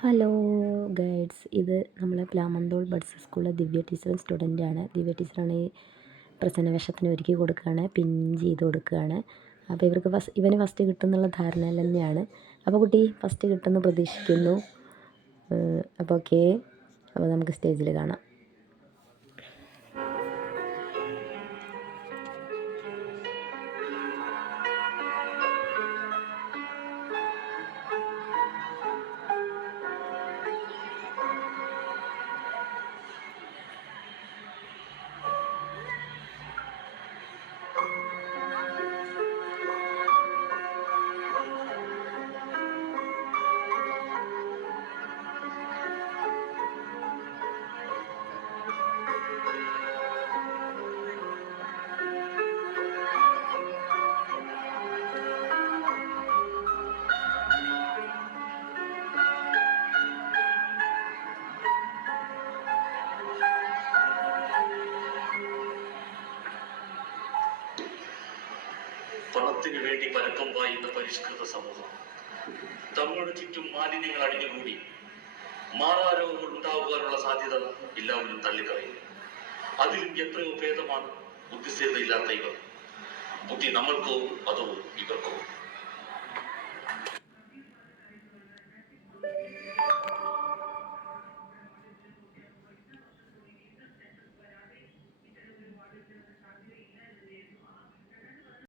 Hello guides, ഇത് നമ്മളെ പ്ലാമന്തോൾ buds സ്കൂളിലെ ദിവ്യ ടീച്ചറും സ്റ്റുഡൻ്റാണ്. ദിവ്യ ടീച്ചറാണ് ഈ പ്രസന്നവേഷത്തിന് ഒരുക്കി കൊടുക്കുകയാണ്, പിൻ ചെയ്ത് കൊടുക്കുകയാണ്. അപ്പോൾ ഇവന് ഫസ്റ്റ് കിട്ടും എന്നുള്ള ധാരണയിൽ തന്നെയാണ്. അപ്പോൾ കുട്ടി ഫസ്റ്റ് കിട്ടുമെന്ന് പ്രതീക്ഷിക്കുന്നു. അപ്പോൾ ഓക്കെ, അപ്പോൾ നമുക്ക് സ്റ്റേജിൽ കാണാം. പണത്തിനു വേണ്ടി പരക്കം പായുന്ന പരിഷ്കൃത സമൂഹം, തങ്ങളുടെ ചുറ്റും മാലിന്യങ്ങൾ അടിഞ്ഞുകൂടി മാറാരോഗങ്ങൾ ഉണ്ടാകുവാനുള്ള സാധ്യത എല്ലാവരും തള്ളിക്കളയുന്നു. അതിലും എത്രയോ ഭേദമാണ് ബുദ്ധിസ്ഥിരതയില്ലാത്ത ഇവർ. ബുദ്ധി നമ്മൾക്കോ അതോ ഇവർക്കോ?